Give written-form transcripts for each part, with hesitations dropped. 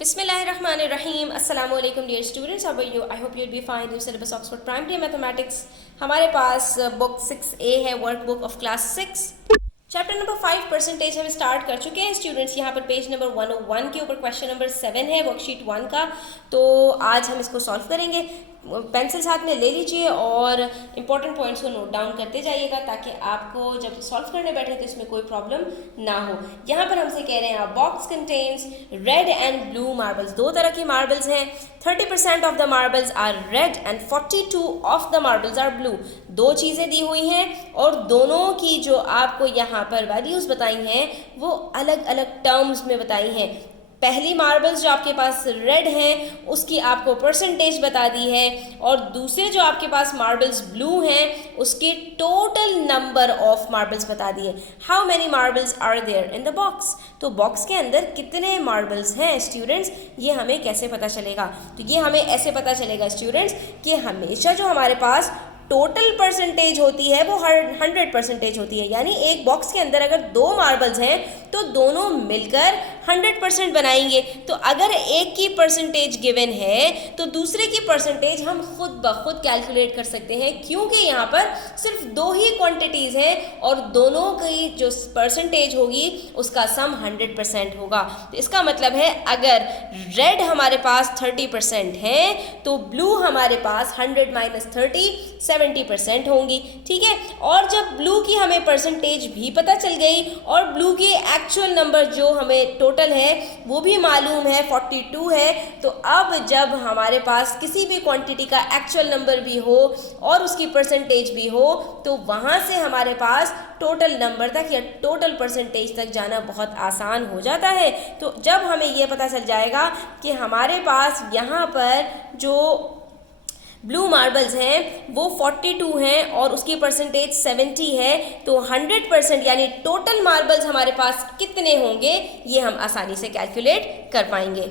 बिस्मिल्लाहिर्रहमानिर्रहीम अस्सलामु अलैकुम dear students, how are you? I hope you will be fine. New syllabus Oxford primary mathematics हमारे पास book 6A है, work book of class 6, chapter number 5 percentage हम start कर चुके हैं स्टूडेंट्स। यहाँ पर पेज नंबर 101 के ऊपर क्वेश्चन नंबर 7 है वर्कशीट 1 का। तो आज हम इसको सॉल्व करेंगे। पेंसिल साथ में ले लीजिए और इंपॉर्टेंट पॉइंट्स को नोट डाउन करते जाइएगा ताकि आपको जब सॉल्व करने बैठे तो इसमें कोई प्रॉब्लम ना हो। यहाँ पर हमसे कह रहे हैं box contains red and blue marbles. दो तरह की मार्बल्स हैं। 30% of the marbles are red and 42 of the marbles are blue. दो चीज़ें दी हुई हैं और दोनों की जो आपको यहाँ पर वैल्यूज़ बताई हैं वो अलग अलग टर्म्स में बताई हैं। पहली मार्बल्स जो आपके पास रेड हैं उसकी आपको परसेंटेज बता दी है और दूसरे जो आपके पास मार्बल्स ब्लू हैं उसके टोटल नंबर ऑफ मार्बल्स बता दिए। How many marbles are there in the box? तो बॉक्स के अंदर कितने मार्बल्स हैं स्टूडेंट्स, ये हमें कैसे पता चलेगा? तो ये हमें ऐसे पता चलेगा स्टूडेंट्स कि हमेशा जो हमारे पास टोटल परसेंटेज होती है वो 100% होती है। यानी एक बॉक्स के अंदर अगर दो मार्बल्स हैं तो दोनों मिलकर 100% बनाएंगे। तो अगर एक की परसेंटेज गिवन है तो दूसरे की परसेंटेज हम खुद ब खुद कैलकुलेट कर सकते हैं, क्योंकि यहाँ पर सिर्फ दो ही क्वांटिटीज़ हैं और दोनों की जो परसेंटेज होगी उसका सम 100% होगा। तो इसका मतलब है अगर रेड हमारे पास 30% है तो ब्लू हमारे पास 100 - 30 70% होंगी। ठीक है, और जब ब्लू की हमें परसेंटेज भी पता चल गई और ब्लू के एक्चुअल नंबर जो हमें टोटल है वो भी मालूम है 42 है, तो अब जब हमारे पास किसी भी क्वांटिटी का एक्चुअल नंबर भी हो और उसकी परसेंटेज भी हो तो वहाँ से हमारे पास टोटल नंबर तक या टोटल परसेंटेज तक जाना बहुत आसान हो जाता है। तो जब हमें ये पता चल जाएगा कि हमारे पास यहाँ पर जो ब्लू मार्बल्स हैं वो 42 हैं और उसकी परसेंटेज 70 है, तो 100% यानी टोटल मार्बल्स हमारे पास कितने होंगे ये हम आसानी से कैलकुलेट कर पाएंगे।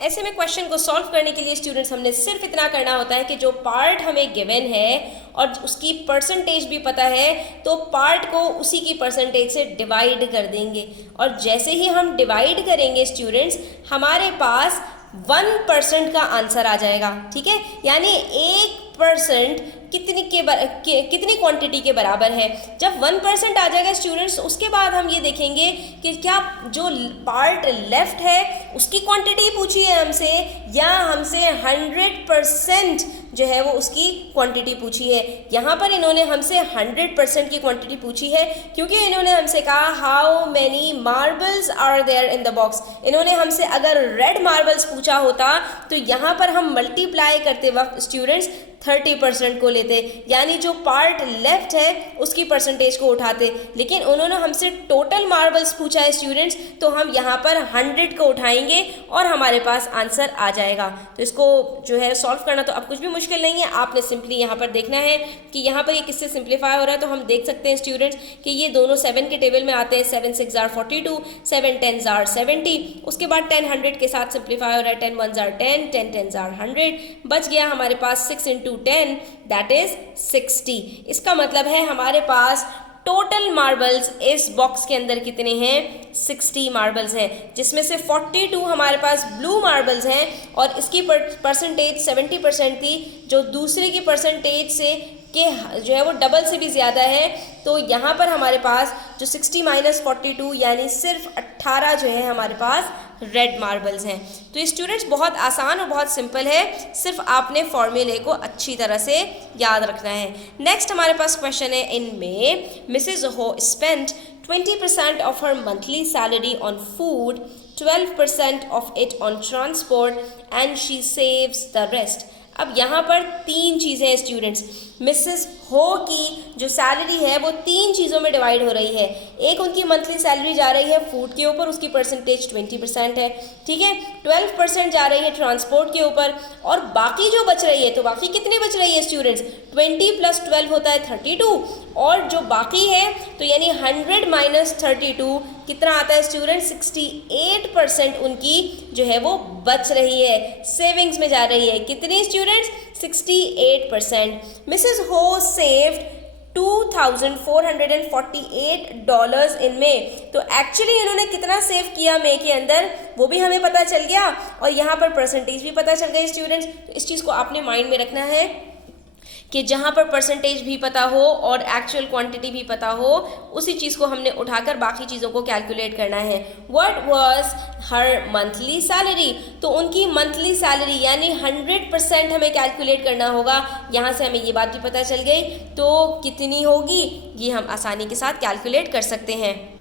ऐसे में क्वेश्चन को सॉल्व करने के लिए स्टूडेंट्स हमने सिर्फ इतना करना होता है कि जो पार्ट हमें गिवन है और उसकी परसेंटेज भी पता है तो पार्ट को उसी की परसेंटेज से डिवाइड कर देंगे और जैसे ही हम डिवाइड करेंगे स्टूडेंट्स हमारे पास 1% का आंसर आ जाएगा। ठीक है, यानी 1% कितनी क्वांटिटी के बराबर है। जब 1% आ जाएगा स्टूडेंट्स उसके बाद हम ये देखेंगे कि क्या जो पार्ट लेफ्ट है उसकी क्वांटिटी पूछी है हमसे या हमसे 100% जो है वो उसकी क्वांटिटी पूछी है। यहाँ पर इन्होंने हमसे 100% की क्वांटिटी पूछी है क्योंकि इन्होंने हमसे कहा how many marbles are there in the box. इन्होंने हमसे अगर रेड मार्बल्स पूछा होता तो यहाँ पर हम मल्टीप्लाई करते वक्त स्टूडेंट्स 30% को लेते, यानी जो पार्ट लेफ्ट है उसकी परसेंटेज को उठाते, लेकिन उन्होंने हमसे टोटल मार्बल्स पूछा है स्टूडेंट्स तो हम यहाँ पर 100 को उठाएंगे और हमारे पास आंसर आ जाएगा। तो इसको जो है सॉल्व करना तो अब कुछ भी मुश्किल नहीं है, आपने सिंपली यहाँ पर देखना है कि यहाँ पर ये किससे सिंप्लीफाई हो रहा है। तो हम देख सकते हैं स्टूडेंट्स कि ये दोनों 7 के टेबल में आते हैं। 7 6 आर 42, 7 10 आर 70, उसके बाद 10 100 के साथ सिंप्लीफाई हो रहा है। 10 1 आर 10, 10 10 आर 100, बच गया हमारे पास 6 × 10 दैट इज 60। इसका मतलब है हमारे पास टोटल मार्बल्स इस बॉक्स के अंदर कितने हैं? 60 मार्बल्स हैं, जिसमें से 42 हमारे पास ब्लू मार्बल्स हैं और इसकी परसेंटेज 70% थी, जो दूसरे की परसेंटेज से के जो है वो डबल से भी ज़्यादा है। तो यहाँ पर हमारे पास जो 60 - 42 यानी सिर्फ 18 जो है हमारे पास रेड मार्बल्स हैं। तो स्टूडेंट्स बहुत आसान और बहुत सिंपल है, सिर्फ आपने फॉर्मूले को अच्छी तरह से याद रखना है। नेक्स्ट हमारे पास क्वेश्चन है, इनमें मिसेज हो spent 20% of her monthly salary on food, 12% of it on transport and she saves the rest. अब यहाँ पर तीन चीज़ें हैं स्टूडेंट्स। मिसेस हो की जो सैलरी है वो तीन चीज़ों में डिवाइड हो रही है। एक उनकी मंथली सैलरी जा रही है फूड के ऊपर, उसकी परसेंटेज 20% है। ठीक है, 12% जा रही है ट्रांसपोर्ट के ऊपर और बाकी जो बच रही है, तो बाकी कितनी बच रही है स्टूडेंट्स? 20 + 12 होता है 32 और जो बाकी है तो यानी 100 - 32 कितना आता है स्टूडेंट? 68% उनकी जो है वो बच रही है, सेविंग्स में जा रही है। कितनी स्टूडेंट्स? 68%। मिसेस हो सेव्ड $2,448 इन मई। तो एक्चुअली इन्होंने कितना सेव किया मई के अंदर वो भी हमें पता चल गया और यहाँ पर परसेंटेज भी पता चल गई स्टूडेंट्स। तो इस चीज़ को आपने माइंड में रखना है कि जहाँ पर परसेंटेज भी पता हो और एक्चुअल क्वांटिटी भी पता हो, उसी चीज़ को हमने उठाकर बाकी चीज़ों को कैलकुलेट करना है। What was her monthly salary, तो उनकी मंथली सैलरी यानी 100% हमें कैलकुलेट करना होगा। यहाँ से हमें ये बात भी पता चल गई, तो कितनी होगी ये हम आसानी के साथ कैलकुलेट कर सकते हैं।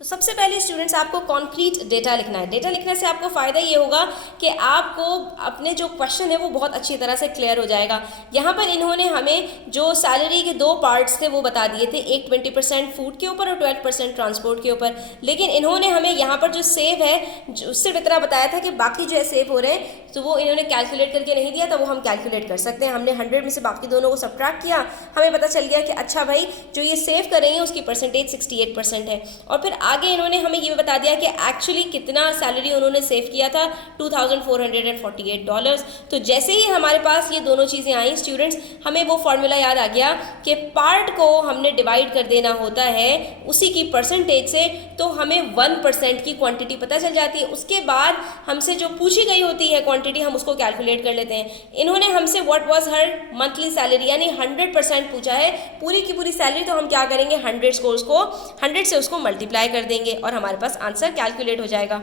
तो सबसे पहले स्टूडेंट्स आपको कॉन्क्रीट डेटा लिखना है। डेटा लिखने से आपको फ़ायदा ये होगा कि आपको अपने जो क्वेश्चन है वो बहुत अच्छी तरह से क्लियर हो जाएगा। यहाँ पर इन्होंने हमें जो सैलरी के दो पार्ट्स थे वो बता दिए थे, एक 20% फूड के ऊपर और 12% ट्रांसपोर्ट के ऊपर। लेकिन इन्होंने हमें यहाँ पर जो सेव है उससे इतना बताया था कि बाकी जो है सेव हो रहे हैं, तो वो इन्होंने कैलकुलेट करके नहीं दिया था, वो हम कैलकुलेट कर सकते हैं। हमने 100 में से बाकी दोनों को सब्ट्रैक्ट किया, हमें पता चल गया कि अच्छा भाई जो ये सेव कर रही हैं उसकी परसेंटेज 68% है। और फिर आगे इन्होंने हमें ये बता दिया कि एक्चुअली कितना सैलरी उन्होंने सेव किया था, $2,448। तो जैसे ही हमारे पास ये दोनों चीज़ें आई स्टूडेंट्स, हमें वो फॉर्मूला याद आ गया कि पार्ट को हमने डिवाइड कर देना होता है उसी की परसेंटेज से, तो हमें 1% की क्वांटिटी पता चल जाती है। उसके बाद हमसे जो पूछी गई होती है क्वांटिटी, हम उसको कैलकुलेट कर लेते हैं। इन्होंने हमसे what was her monthly salary यानी 100% पूछा है, पूरी की पूरी सैलरी। तो हम क्या करेंगे, 100 को उसको 100 से उसको मल्टीप्लाई कर देंगे और हमारे पास आंसर कैलकुलेट हो जाएगा।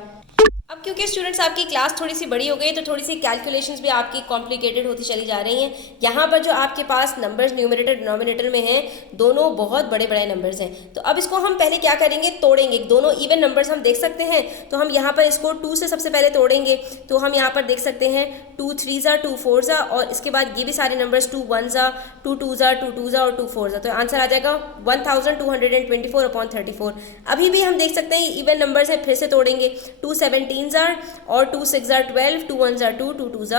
अब क्योंकि स्टूडेंट्स आपकी क्लास थोड़ी सी बड़ी हो गई, तो थोड़ी सी कैलकुलेशंस भी आपकी कॉम्प्लिकेटेड होती चली जा रही हैं। यहाँ पर जो आपके पास नंबर्स न्यूमरेटर डिनोमिनेटर में हैं, दोनों बहुत बड़े बड़े नंबर्स हैं। तो अब इसको हम पहले क्या करेंगे, तोड़ेंगे। दोनों इवन नंबर्स हम देख सकते हैं, तो हम यहाँ पर इसको 2 से सबसे पहले तोड़ेंगे। तो हम यहाँ पर देख सकते हैं 2 3s 2 4s, और इसके बाद ये भी सारे नंबर्स 2 1s 2 2s 2 2s और 2 4s। तो आंसर आ जाएगा 1224/34। अभी भी हम देख सकते हैं इवन नंबर्स हैं, फिर से तोड़ेंगे। 2 17s और 2 6s 12, 2 1s 2, 2 2s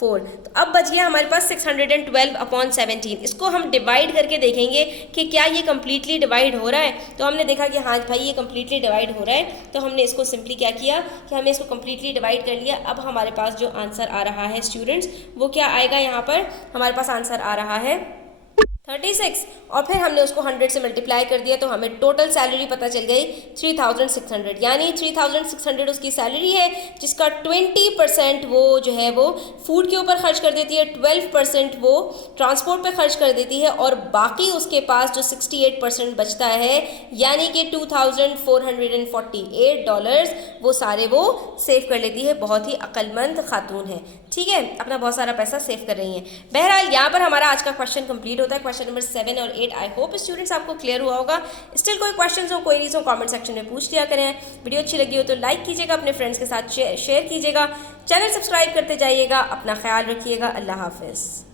4। तो अब बच गया हमारे पास 612/17। इसको हम डिवाइड करके देखेंगे कि क्या ये कम्प्लीटली डिवाइड हो रहा है। तो हमने देखा कि हाँ भाई ये कम्प्लीटली डिवाइड हो रहा है, तो हमने इसको सिंपली क्या किया कि हमने इसको कम्प्लीटली डिवाइड कर लिया। अब हमारे पास जो आंसर आ रहा है स्टूडेंट्स, वो क्या आएगा, यहाँ पर हमारे पास आंसर आ रहा है 36, और फिर हमने उसको 100 से मल्टीप्लाई कर दिया, तो हमें टोटल सैलरी पता चल गई 3600। यानी 3600 उसकी सैलरी है, जिसका 20% वो जो है वो फूड के ऊपर खर्च कर देती है, 12% वो ट्रांसपोर्ट पे खर्च कर देती है, और बाकी उसके पास जो 68% बचता है यानी कि $2,448 वो सारे वो सेव कर लेती है। बहुत ही अक्लमंद खातून है, ठीक है, अपना बहुत सारा पैसा सेव कर रही हैं। बहरहाल यहाँ पर हमारा आज का क्वेश्चन कंप्लीट होता है, क्वेश्चन नंबर 7 और 8। आई होप स्टूडेंट्स आपको क्लियर हुआ होगा। स्टिल कोई क्वेश्चंस हो, कोई रीज़न, कमेंट सेक्शन में पूछ लिया करें। वीडियो अच्छी लगी हो तो लाइक कीजिएगा, अपने फ्रेंड्स के साथ शेयर कीजिएगा, चैनल सब्सक्राइब करते जाइएगा। अपना ख्याल रखिएगा। अल्लाह हाफिज़।